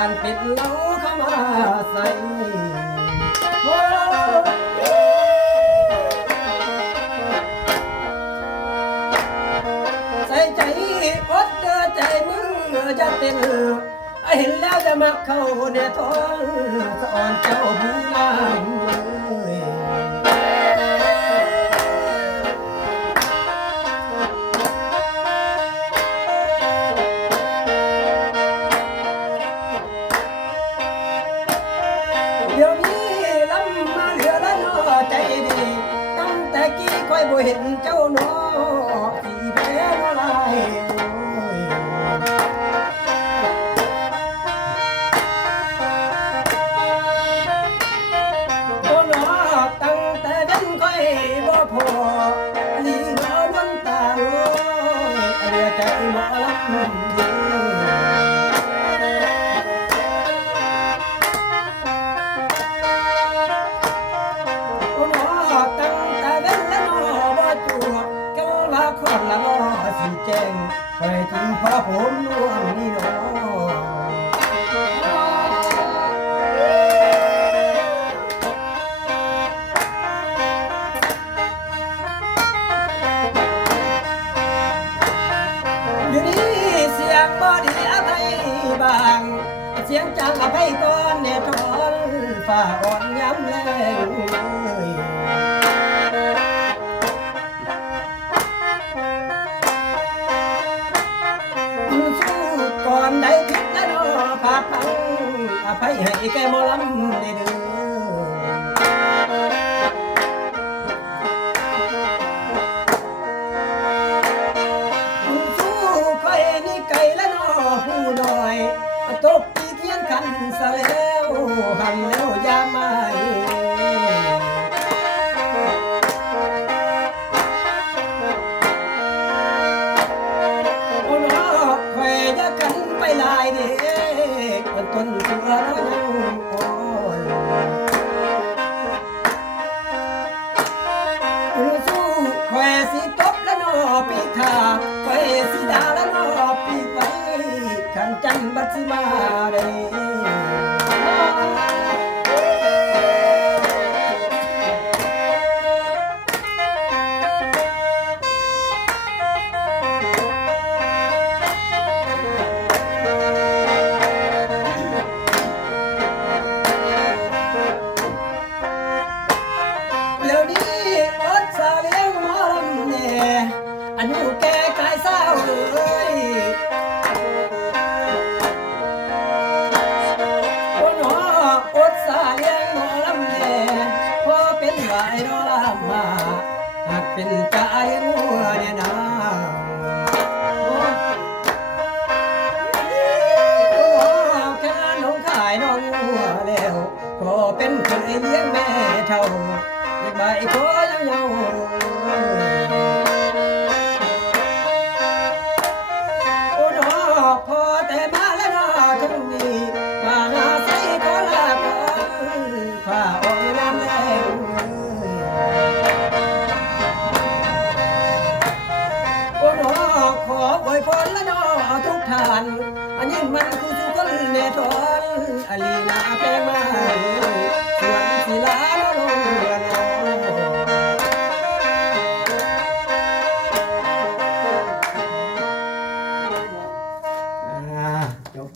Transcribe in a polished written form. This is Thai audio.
านปิดเล้าเข้ามาใส่ใส่ใจอดเดือใจมึงจะเต้นเห็นแล้วจะมาเข้าเนี่ยท้องสะอ่อนเจ้าผู้งามเดี๋ยวนี้ลำมาเหลือแล้วนอใจดีตั้งแต่กี้ค่อยบ่เห็นเจ้าน้อที่แพ้ละลายตัวน้อตั้งแต่นั้นค่อยบ่พอลีน้อน้ำตาโอ้ยเรียใจหมอลำดีคนละล้อสีแจ้งเคยถึงพระผมน่วงนี่น้ออยู่นี่เสียงบ่ดีอภัยบางเสียงจังอภัยก่อนเนี่ยทอนฝ่าอ่อนย้ำแรงก่อนได้คิดแล้วนอผาพังอภัยให้แกหมอลำได้เด้อสู้ค่อยนี่ไกลแล้วนอผู้น้อยตบตีเทียนกันซะแล้วหันแล้วยาไม่ไปลายเด็กต้นตัวแล้วยังอ่อนสู้แควสิตบแล้วนอปีขาแควสิดาแล้วนอปีไว้ขันจันบัดสิมาได้เดี๋ยวนี้อดสาเลี้ยงหมอลำเนี่ยอายุแก่กายเศร้าเลยคนหออดสาเลี้ยงหมอลำเนี่ยพอเป็นไหวรอลำมาหากเป็นกายหัวเนี่ยนะ